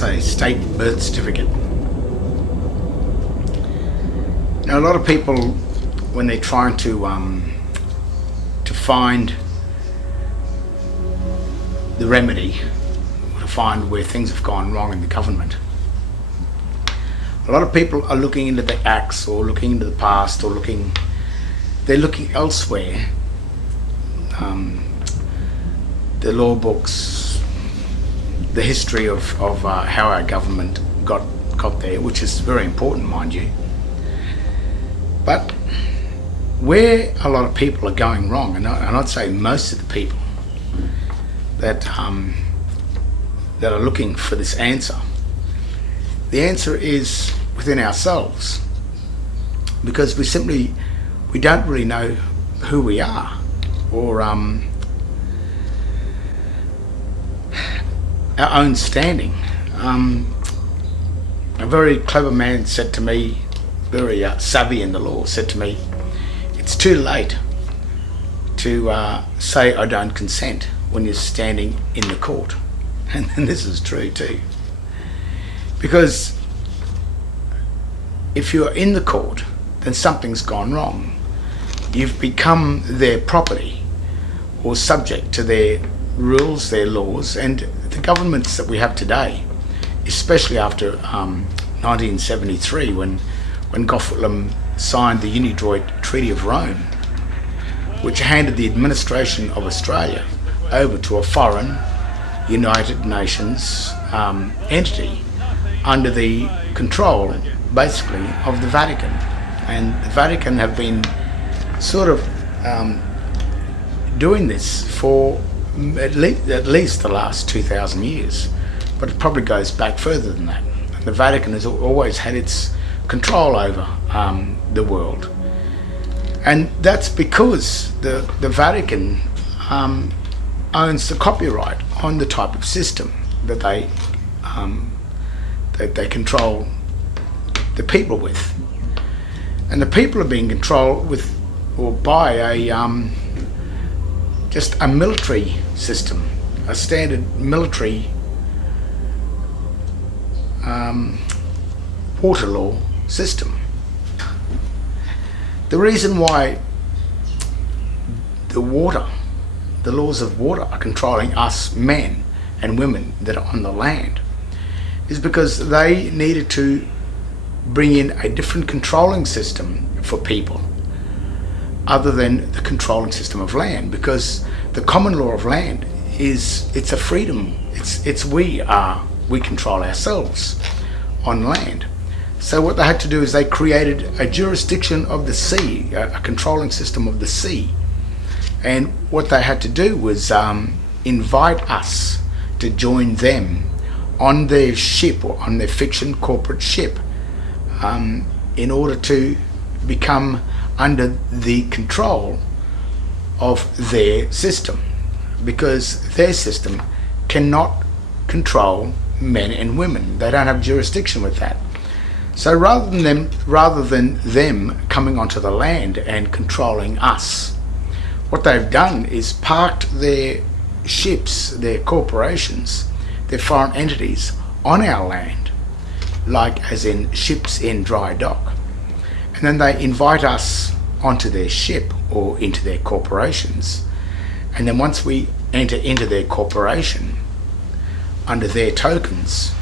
wants a state birth certificate. Now, a lot of people, when they're trying to find the remedy, to find where things have gone wrong in the government, a lot of people are looking into the acts or looking into the past or they're looking elsewhere. The law books, the history of how our government got there, which is very important, mind you. But where a lot of people are going wrong, and I'd say most of the people that are looking for this answer, the answer is within ourselves, because we don't really know who we are, or our own standing. A very clever man said to me, very savvy in the law, said to me, it's too late to say I don't consent when you're standing in the court. And this is true too. Because if you're in the court, then something's gone wrong. You've become their property or subject to their rules, their laws, and the governments that we have today, especially after 1973 when Gough Whitlam signed the Unidroit Treaty of Rome, which handed the administration of Australia over to a foreign United Nations entity under the control, basically, of the Vatican. And the Vatican have been sort of doing this for at least the last 2,000 years, but it probably goes back further than that. The Vatican has always had its control over the world, and that's because the Vatican owns the copyright on the type of system that they control the people with, and the people are being controlled with or by just a military system, a standard military water law system. The reason why the laws of water are controlling us men and women that are on the land is because they needed to bring in a different controlling system for people other than the controlling system of land, because the common law of land it's a freedom. We control ourselves on land. So what they had to do is they created a jurisdiction of the sea, a controlling system of the sea. And what they had to do was invite us to join them on their ship or on their fiction corporate ship in order to become under the control of their system, because their system cannot control men and women. They don't have jurisdiction with that. So rather than them coming onto the land and controlling us, what they've done is parked their ships, their corporations, their foreign entities on our land, like as in ships in dry dock. And then they invite us onto their ship or into their corporations. And then once we enter into their corporation, under their tokens,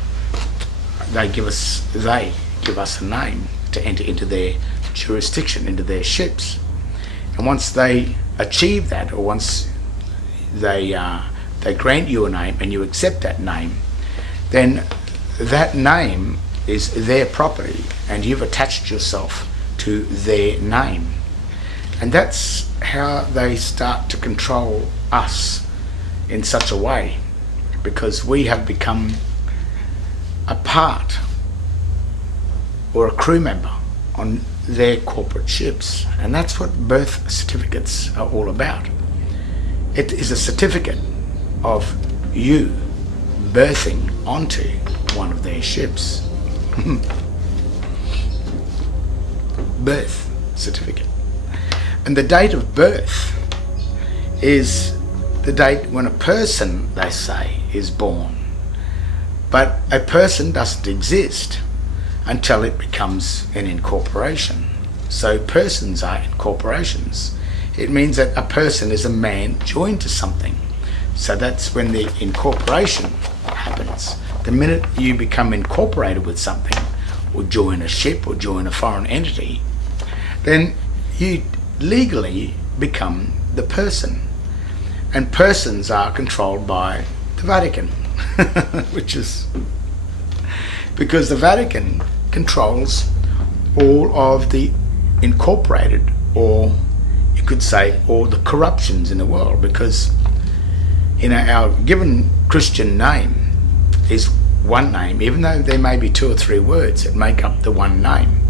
they give us a name to enter into their jurisdiction, into their ships. And once they achieve that, or once they grant you a name and you accept that name, then that name is their property and you've attached yourself to their name. And that's how they start to control us in such a way, because we have become a part or a crew member on their corporate ships. And that's what birth certificates are all about. It is a certificate of you birthing onto one of their ships. Birth certificate. And the date of birth is the date when a person, they say, is born. But a person doesn't exist until it becomes an incorporation. So persons are incorporations. It means that a person is a man joined to something. So that's when the incorporation happens. The minute you become incorporated with something, or join a ship, or join a foreign entity, then you legally become the person. And persons are controlled by the Vatican, which is because the Vatican controls all of the incorporated, or you could say all the corruptions in the world, because our given Christian name is one name, even though there may be 2 or 3 words that make up the one name.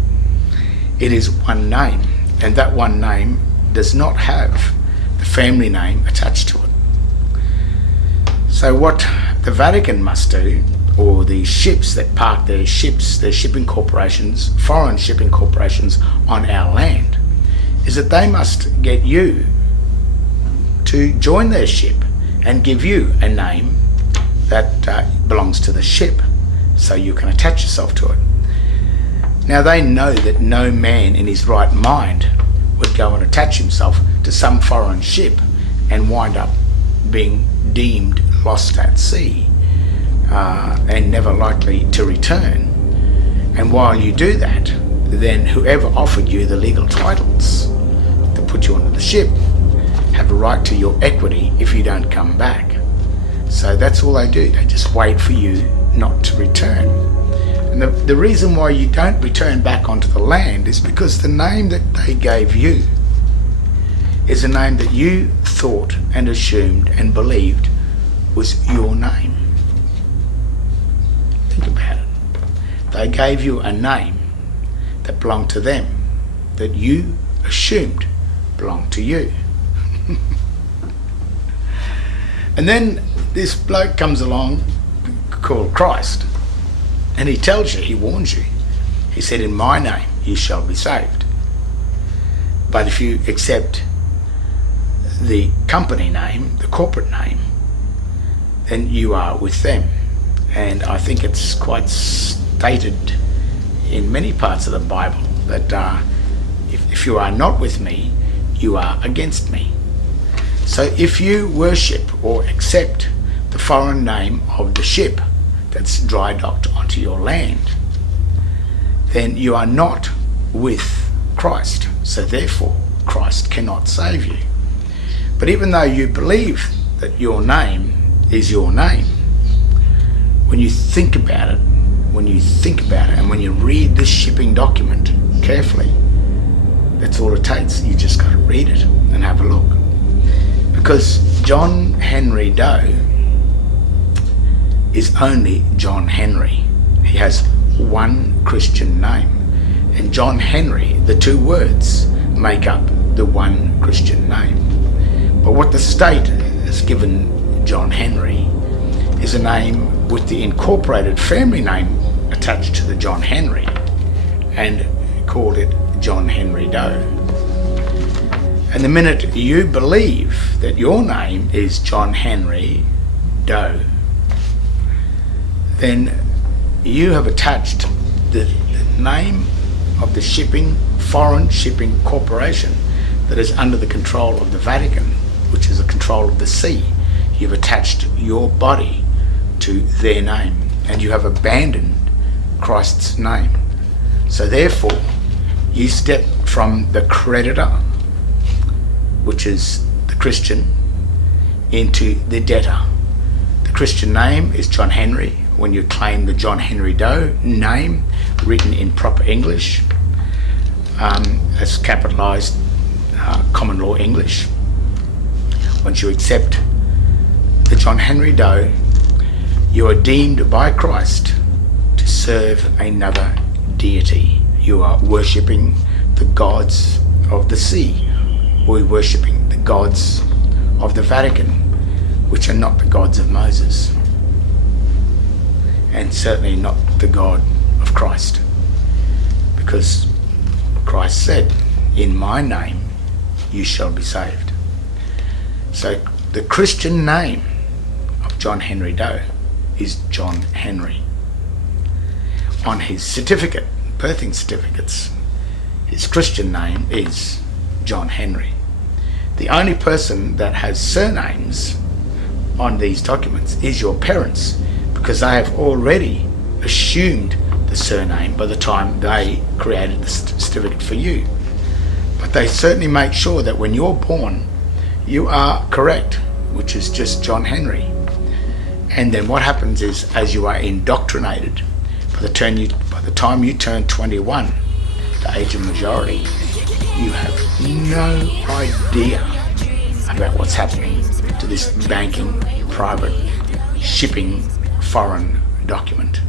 It is one name, and that one name does not have the family name attached to it. So what the Vatican must do, or the ships that park their shipping corporations, foreign shipping corporations on our land, is that they must get you to join their ship and give you a name that belongs to the ship, so you can attach yourself to it. Now they know that no man in his right mind would go and attach himself to some foreign ship and wind up being deemed lost at sea and never likely to return. And while you do that, then whoever offered you the legal titles to put you onto the ship have a right to your equity if you don't come back. So that's all they do. They just wait for you not to return. And the reason why you don't return back onto the land is because the name that they gave you is a name that you thought and assumed and believed was your name. Think about it. They gave you a name that belonged to them, that you assumed belonged to you. And then this bloke comes along called Christ, and he tells you, he warns you. He said, in my name you shall be saved. But if you accept the company name, the corporate name, then you are with them. And I think it's quite stated in many parts of the Bible that if you are not with me, you are against me. So if you worship or accept the foreign name of the ship that's dry docked onto your land, then you are not with Christ. So therefore, Christ cannot save you. But even though you believe that your name is your name, when you think about it, and when you read this shipping document carefully, that's all it takes. You just got to read it and have a look. Because John Henry Doe is only John Henry. He has one Christian name. And John Henry, the 2 words, make up the one Christian name. But what the state has given John Henry is a name with the incorporated family name attached to the John Henry, and called it John Henry Doe. And the minute you believe that your name is John Henry Doe, then you have attached the name of the foreign shipping corporation that is under the control of the Vatican, which is the control of the sea. You've attached your body to their name, and you have abandoned Christ's name. So therefore, you step from the creditor, which is the Christian, into the debtor. The Christian name is John Henry. When you claim the John Henry Doe name, written in proper English, as capitalized common law English, once you accept the John Henry Doe, you are deemed by Christ to serve another deity. You are worshipping the gods of the sea, or worshipping the gods of the Vatican, which are not the gods of Moses, and certainly not the God of Christ, because Christ said, in my name you shall be saved. So the Christian name of John Henry Doe is John Henry. On his certificate, birthing certificates, his Christian name is John Henry. The only person that has surnames on these documents is your parents, because they have already assumed the surname by the time they created the certificate for you. But they certainly make sure that when you're born, you are correct, which is just John Henry. And then what happens is, as you are indoctrinated, by the time you turn 21, the age of majority, you have no idea about what's happening to this banking, private, shipping, foreign document.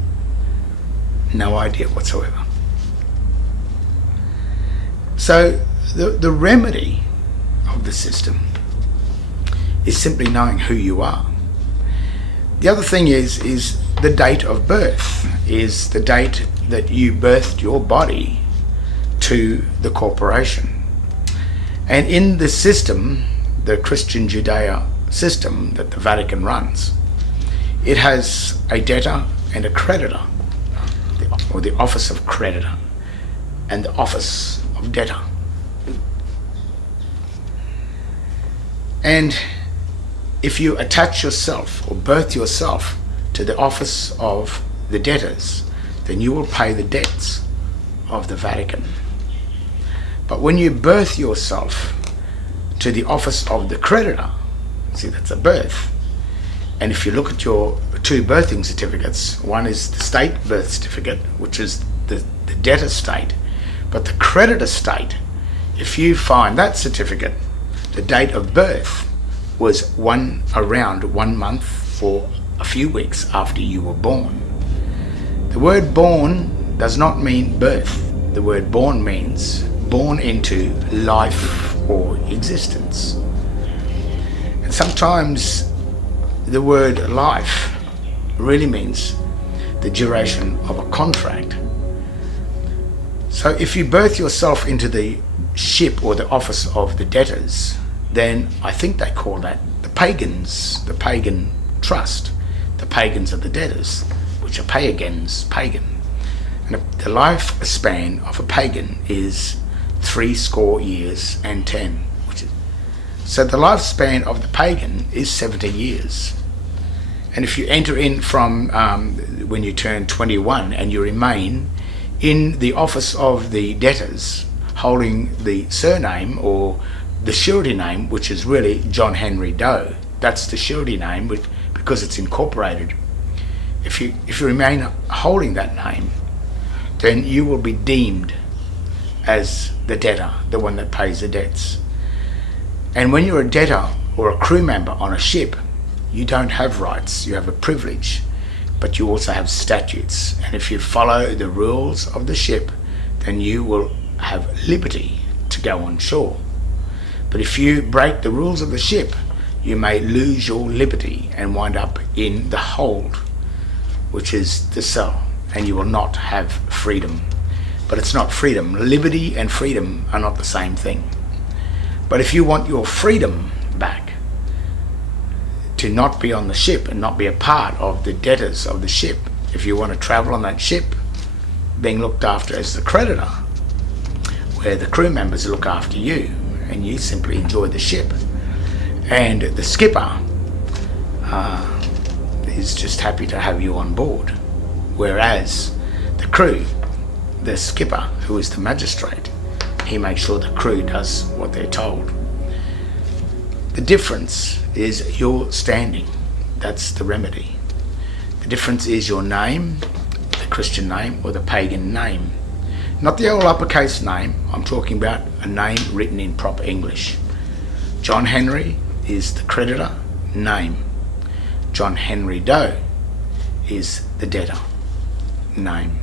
No idea whatsoever. So the remedy of the system is simply knowing who you are. The other thing is the date of birth, is the date that you birthed your body to the corporation. And in the system, the Christian Judea system that the Vatican runs, it has a debtor and a creditor, or the office of creditor and the office of debtor. And if you attach yourself or birth yourself to the office of the debtors, then you will pay the debts of the Vatican. But when you birth yourself to the office of the creditor, see, that's a birth. And if you look at your two birthing certificates, one is the state birth certificate, which is the debtor state, but the creditor state, if you find that certificate, the date of birth was around 1 month or a few weeks after you were born. The word born does not mean birth. The word born means born into life or existence. And sometimes the word life really means the duration of a contract. So if you birth yourself into the ship or the office of the debtors, then I think they call that the pagans, the pagan trust, the pagans of the debtors, which are pagan. And the lifespan of a pagan is 70 years and 10. So the lifespan of the pagan is 70 years. And if you enter in from when you turn 21 and you remain in the office of the debtors, holding the surname or the surety name, which is really John Henry Doe, that's the surety name because it's incorporated. If you remain holding that name, then you will be deemed as the debtor, the one that pays the debts. And when you're a debtor or a crew member on a ship, you don't have rights, you have a privilege, but you also have statutes. And if you follow the rules of the ship, then you will have liberty to go on shore. But if you break the rules of the ship, you may lose your liberty and wind up in the hold, which is the cell, and you will not have freedom. But it's not freedom. Liberty and freedom are not the same thing. But if you want your freedom back, to not be on the ship and not be a part of the debtors of the ship, if you want to travel on that ship, being looked after as the creditor, where the crew members look after you and you simply enjoy the ship, and the skipper is just happy to have you on board, whereas the crew, the skipper, who is the magistrate, he makes sure the crew does what they're told. The difference is your standing. That's the remedy. The difference is your name, the Christian name or the pagan name. Not the old uppercase name. I'm talking about a name written in proper English. John Henry is the creditor name. John Henry Doe is the debtor name.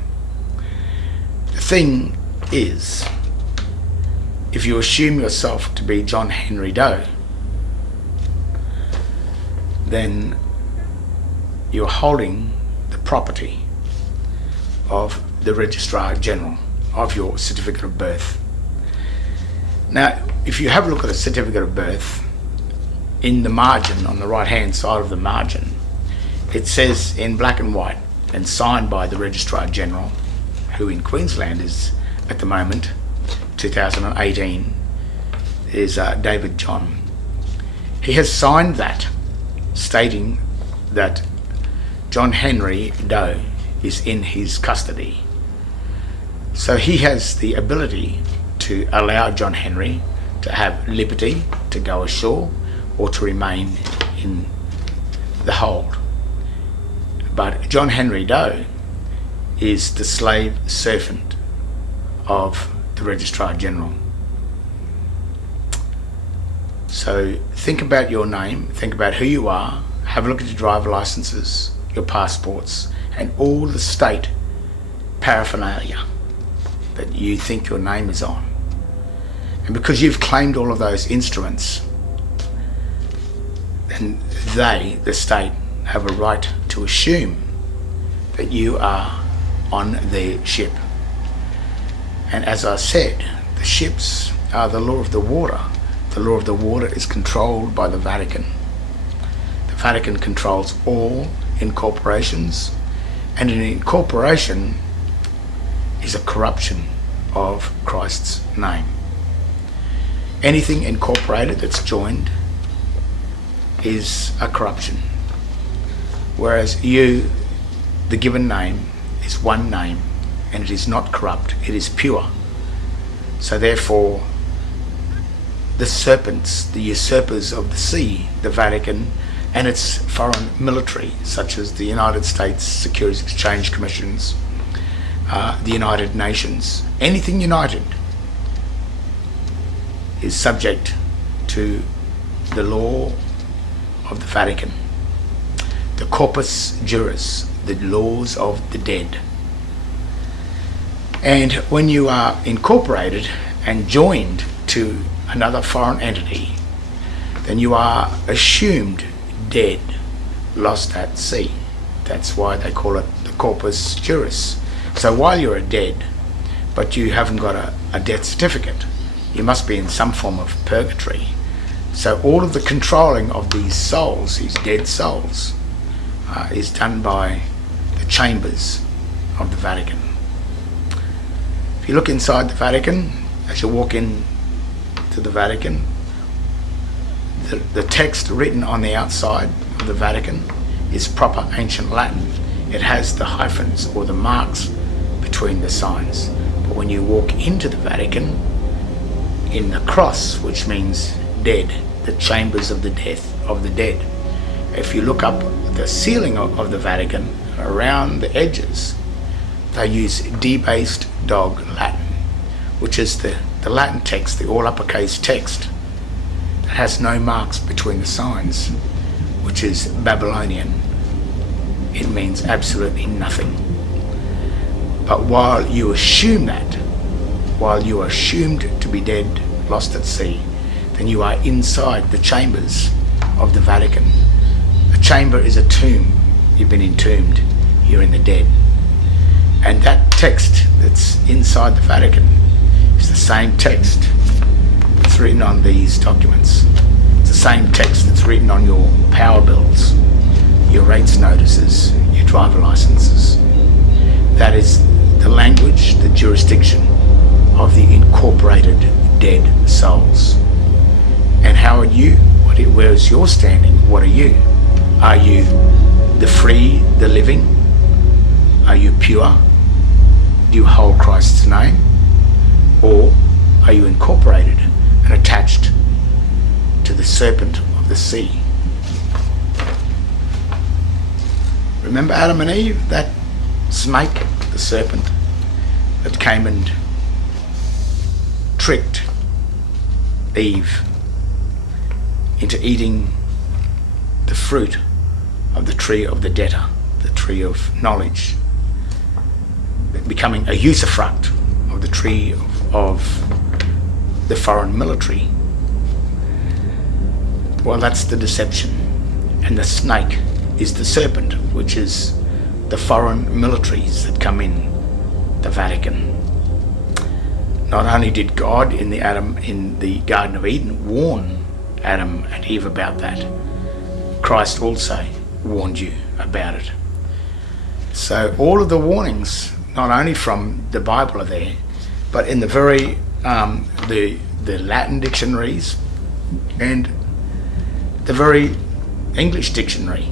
The thing is, if you assume yourself to be John Henry Doe, then you're holding the property of the Registrar General of your certificate of birth. Now, if you have a look at a certificate of birth, in the margin, on the right hand side of the margin, it says in black and white and signed by the Registrar General, who in Queensland is at the moment, 2018, is David John. He has signed that, stating that John Henry Doe is in his custody. So he has the ability to allow John Henry to have liberty to go ashore or to remain in the hold. But John Henry Doe is the slave servant of the Registrar General. So think about your name, think about who you are, have a look at your driver licenses, your passports, and all the state paraphernalia that you think your name is on. And because you've claimed all of those instruments, then they, the state, have a right to assume that you are on their ship. And as I said, the ships are the law of the water. The law of the water is controlled by the Vatican. The Vatican controls all incorporations, and an incorporation is a corruption of Christ's name. Anything incorporated that's joined is a corruption. Whereas you, the given name, is one name, and it is not corrupt, it is pure. So therefore, the serpents, the usurpers of the sea, the Vatican, and its foreign military, such as the United States Securities Exchange Commissions, the United Nations, anything united is subject to the law of the Vatican, the corpus juris, the laws of the dead. And when you are incorporated and joined to another foreign entity, then you are assumed dead, lost at sea. That's why they call it the corpus juris. So while you're dead, but you haven't got a death certificate, you must be in some form of purgatory. So all of the controlling of these souls, these dead souls, is done by the chambers of the Vatican. If you look inside the Vatican, as you walk in to the Vatican, the text written on the outside of the Vatican is proper ancient Latin. It has the hyphens or the marks between the signs. But when you walk into the Vatican, in the cross, which means dead, the chambers of the dead, if you look up the ceiling of the Vatican, around the edges, they use debased dog Latin, which is the Latin text, the all uppercase text, that has no marks between the signs, which is Babylonian. It means absolutely nothing. But while you assume that, while you are assumed to be dead, lost at sea, then you are inside the chambers of the Vatican. A chamber is a tomb. You've been entombed. You're in the dead. And that text that's inside the Vatican is the same text that's written on these documents. It's the same text that's written on your power bills, your rates notices, your driver licenses. That is the language, the jurisdiction of the incorporated dead souls. And how are you? Where is your standing? What are you? Are you the free, the living? Are you pure? Do you hold Christ's name? Or are you incorporated and attached to the serpent of the sea? Remember Adam and Eve? That snake, the serpent, that came and tricked Eve into eating the fruit of the tree of the debtor, the tree of knowledge, becoming a usufruct of the tree of the foreign military. Well, that's the deception. And the snake is the serpent, which is the foreign militaries that come in the Vatican. Not only did God in the Garden of Eden warn Adam and Eve about that, Christ also warned you about it. So all of the warnings, not only from the Bible, are there, but in the very the Latin dictionaries and the very English dictionary.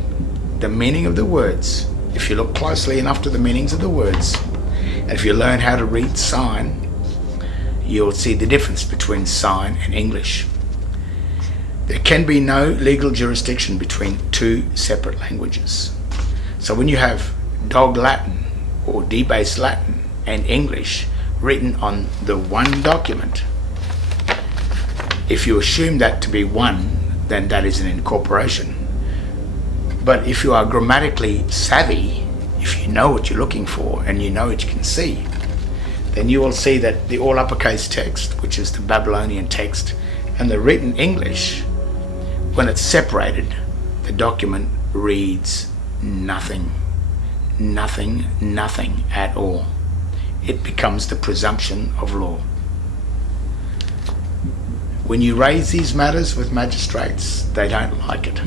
The meaning of the words, if you look closely enough to the meanings of the words, and if you learn how to read sign, you'll see the difference between sign and English. There can be no legal jurisdiction between two separate languages. So when you have dog Latin or debased Latin and English written on the one document, if you assume that to be one, then that is an incorporation. But if you are grammatically savvy, if you know what you're looking for and you know what you can see, then you will see that the all uppercase text, which is the Babylonian text, and the written English, when it's separated, the document reads nothing. Nothing, nothing at all. It becomes the presumption of law. When you raise these matters with magistrates, they don't like it.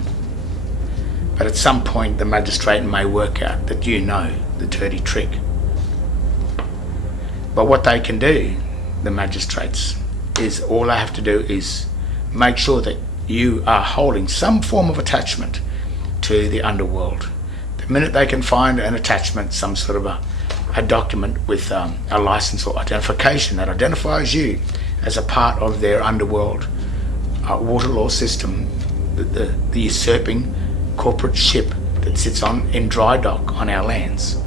But at some point the magistrate may work out that you know the dirty trick. But what they can do, the magistrates, is all they have to do is make sure that you are holding some form of attachment to the underworld. The minute they can find an attachment, some sort of a document with a license or identification that identifies you as a part of their underworld water law system, the usurping corporate ship that sits in dry dock on our lands,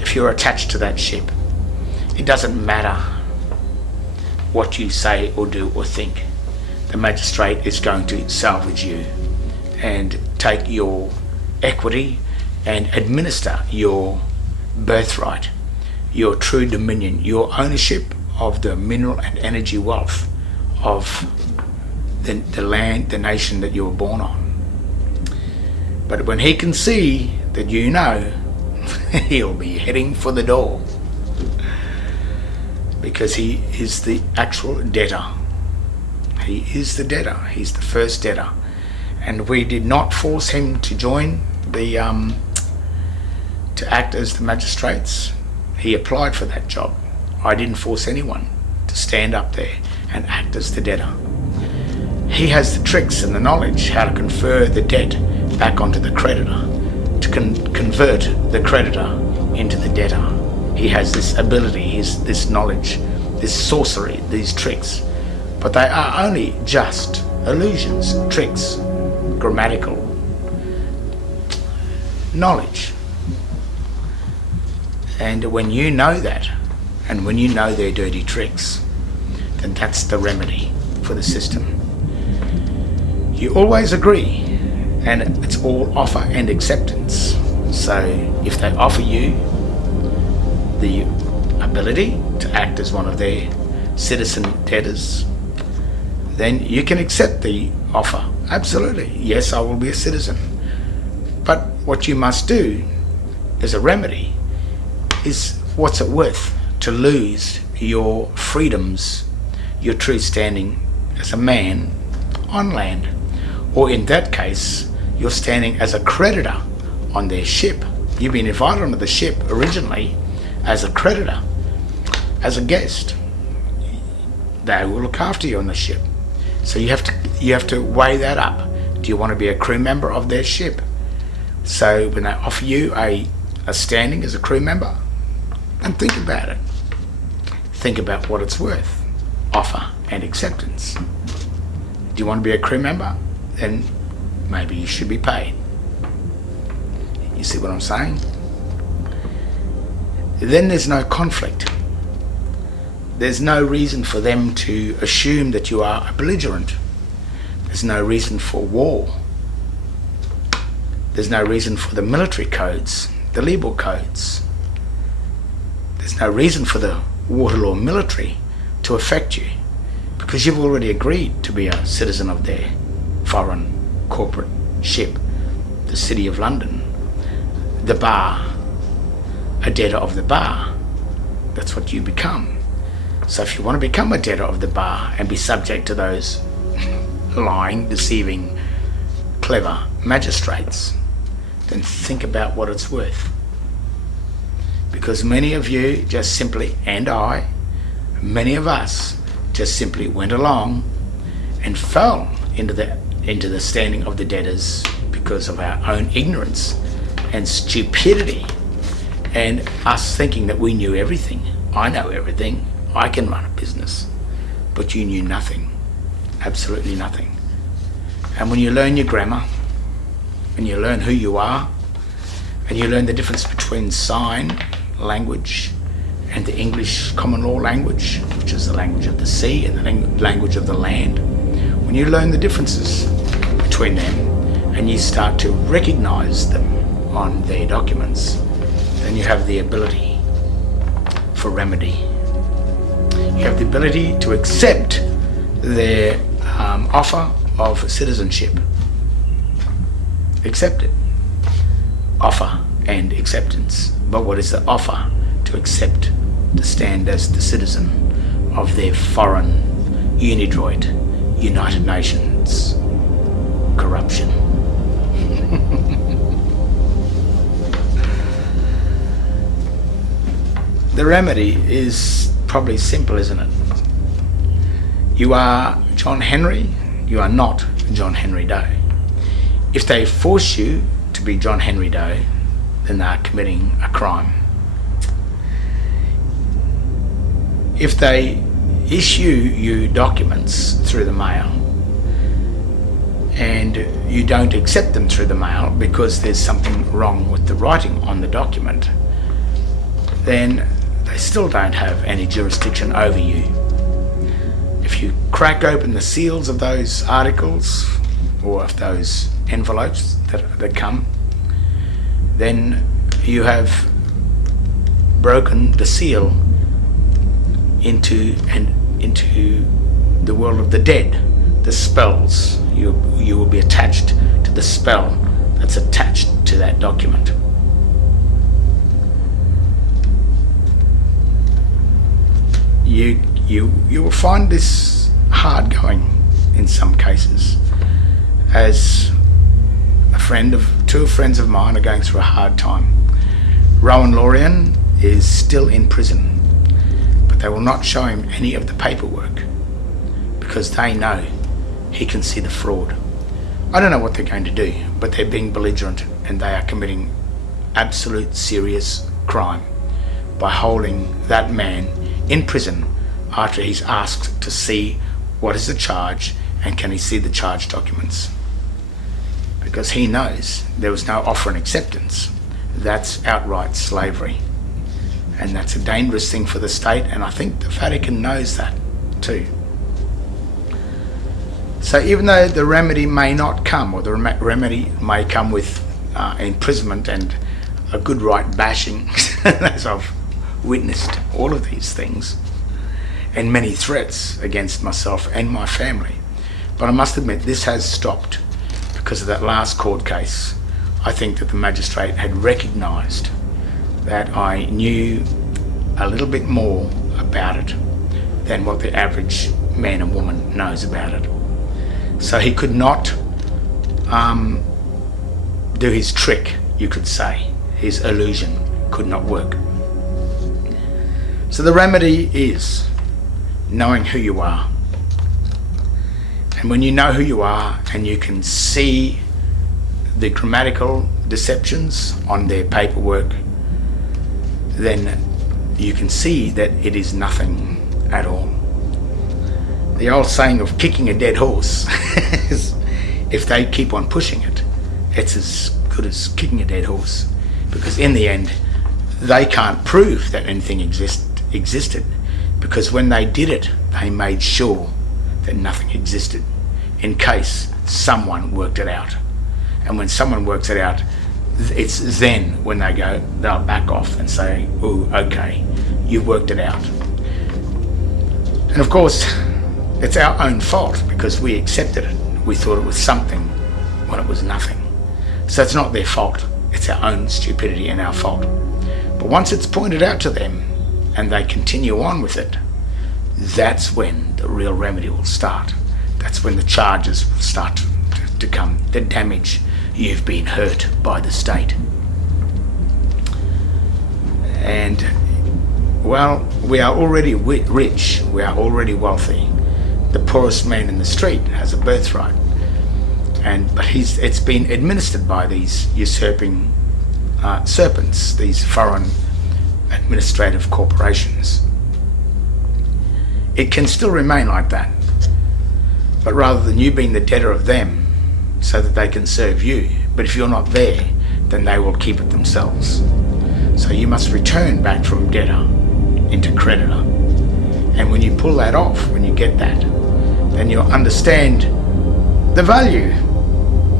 if you're attached to that ship, it doesn't matter what you say or do or think. The magistrate is going to salvage you and take your equity and administer your birthright, your true dominion, your ownership of the mineral and energy wealth of the land, the nation that you were born on. But when he can see that you know, he'll be heading for the door, because he is the actual debtor. He is the debtor. He's the first debtor. And we did not force him to join to act as the magistrates. He applied for that job. I didn't force anyone to stand up there and act as the debtor. He has the tricks and the knowledge how to confer the debt back onto the creditor, to convert the creditor into the debtor. He has this ability, this knowledge, this sorcery, these tricks. But they are only just illusions, tricks, grammatical knowledge. And when you know that, and when you know their dirty tricks, then that's the remedy for the system. You always agree, and it's all offer and acceptance. So if they offer you the ability to act as one of their citizen debtors, then you can accept the offer. Absolutely, yes, I will be a citizen. But what you must do as a remedy is, what's it worth to lose your freedoms, your true standing as a man on land? Or in that case, you're standing as a creditor on their ship. You've been invited onto the ship originally as a creditor, as a guest. They will look after you on the ship. So you have to weigh that up. Do you want to be a crew member of their ship? So when they offer you a standing as a crew member, and think about it. Think about what it's worth. Offer and acceptance. Do you want to be a crew member? Then maybe you should be paid. You see what I'm saying? Then there's no conflict. There's no reason for them to assume that you are a belligerent. There's no reason for war. There's no reason for the military codes, the legal codes. There's no reason for the water law military to affect you, because you've already agreed to be a citizen of their foreign corporate ship, the City of London, the bar, a debtor of the bar. That's what you become. So if you want to become a debtor of the bar and be subject to those lying, deceiving, clever magistrates, then think about what it's worth. Because many of you just simply, and many of us just simply went along and fell into the standing of the debtors because of our own ignorance and stupidity, and us thinking that we knew everything. I know everything. I can run a business. But you knew nothing. Absolutely nothing. And when you learn your grammar, and you learn who you are, and you learn the difference between sign language and the English common law language, which is the language of the sea and the language of the land, when you learn the differences between them and you start to recognize them on their documents, then you have the ability for remedy. You have the ability to accept their offer of citizenship. Accept it. Offer and acceptance. But what is the offer? To accept, to stand as the citizen of their foreign unidroit United Nations corruption. The remedy is probably simple, isn't it? You are John Henry, you are not John Henry Doe. If they force you to be John Henry Doe, then they are committing a crime. If they issue you documents through the mail and you don't accept them through the mail because there's something wrong with the writing on the document, then they still don't have any jurisdiction over you. If you crack open the seals of those articles or of those envelopes that come, then you have broken the seal into the world of the dead. The spells, you will be attached to the spell that's attached to that document. You will find this hard going in some cases. As two friends of mine are going through a hard time. Rowan Lorian is still in prison, but they will not show him any of the paperwork because they know he can see the fraud. I don't know what they're going to do, but they're being belligerent and they are committing absolute serious crime by holding that man in prison after he's asked to see what is the charge and can he see the charge documents. Because he knows there was no offer and acceptance. That's outright slavery. And that's a dangerous thing for the state, and I think the Vatican knows that too. So even though the remedy may not come, or the remedy may come with imprisonment and a good right bashing, as I've witnessed all of these things, and many threats against myself and my family. But I must admit, this has stopped because of that last court case. I think that the magistrate had recognised that I knew a little bit more about it than what the average man and woman knows about it. So he could not do his trick, you could say. His illusion could not work. So the remedy is knowing who you are. And when you know who you are and you can see the grammatical deceptions on their paperwork, then you can see that it is nothing at all. The old saying of kicking a dead horse is, if they keep on pushing it, it's as good as kicking a dead horse, because in the end they can't prove that anything existed, because when they did it, they made sure that nothing existed in case someone worked it out. And when someone works it out, it's then when they'll back off and say, oh, okay, you've worked it out. And of course, it's our own fault because we accepted it. We thought it was something when it was nothing. So it's not their fault, it's our own stupidity and our fault. But once it's pointed out to them and they continue on with it, that's when the real remedy will start. That's when the charges will start to come, the damage you've been hurt by the state. And, well, we are already rich, we are already wealthy. The poorest man in the street has a birthright, but it's been administered by these usurping serpents, these foreign administrative corporations. It can still remain like that, but rather than you being the debtor of them so that they can serve you, but if you're not there, then they will keep it themselves. So you must return back from debtor into creditor. And when you pull that off, when you get that, then you'll understand the value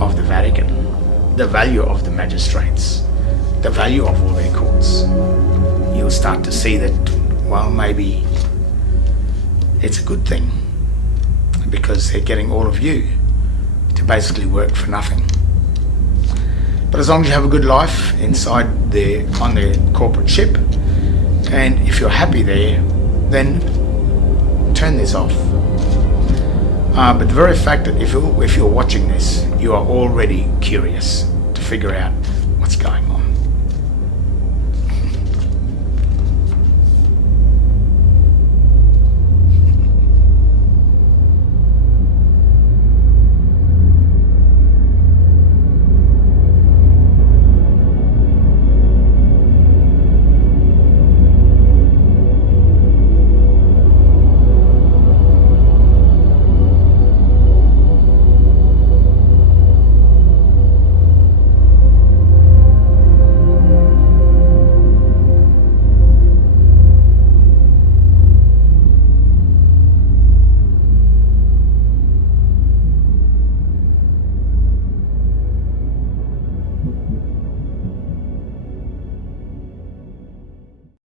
of the Vatican, the value of the magistrates, the value of all their courts. You'll start to see that, well, maybe it's a good thing, because they're getting all of you to basically work for nothing. But as long as you have a good life on their corporate ship, and if you're happy there, then turn this off. But the very fact that if you're watching this, you are already curious to figure out what's going on.